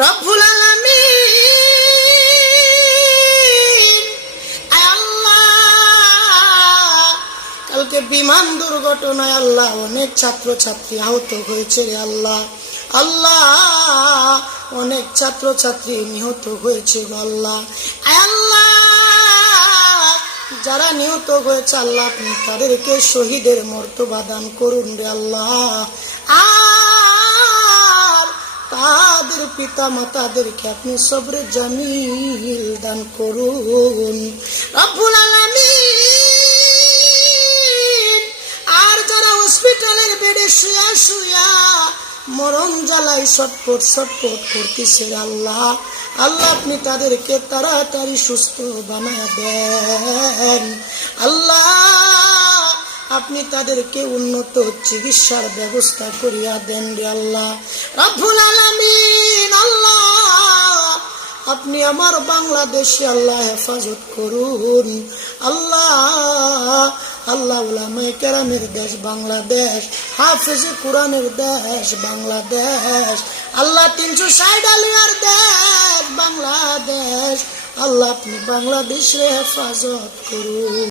রব্বুল আলামিন আল্লাহ কালকে বিমান দুর্ঘটনায় আল্লাহ অনেক ছাত্রছাত্রী আহত হয়েছে রে আল্লাহ। আল্লাহ অনেক ছাত্রছাত্রী নিহত হয়েছে আল্লাহ। আল্লাহ যারা নিহত হয়েছে আল্লাহ আপনি তাদেরকে শহীদের মর্তবা দান করুন রে আল্লাহ। আর তাদের পিতা মাতাদেরকে আপনি সবরে জামিল দান করুন রব্বুল আলামিন। আর যারা হসপিটালের বেডে শুয়া শুয়া মরণ জ্বালাই ছটফট ছটফট করতেছে আল্লাহ, আল্লাহ আপনি তাদেরকে তাড়াতাড়ি সুস্থ বানায় দেন আল্লাহ। আপনি তাদেরকে উন্নত চিকিৎসার ব্যবস্থা করিয়া দেন রে আল্লাহ রব্বুল আলামিন। আল্লাহ আপনি আমার বাংলাদেশে আল্লাহ হেফাজত করুন আল্লাহ। আল্লাহ উলামায়ে কেরামের দেশ বাংলাদেশ, হাফেজে কোরআনের দেশ বাংলাদেশ, আল্লাহ 360 আলিয়ার দেশ বাংলাদেশ, আল্লাহ আপনি বাংলাদেশে হেফাজত করুন।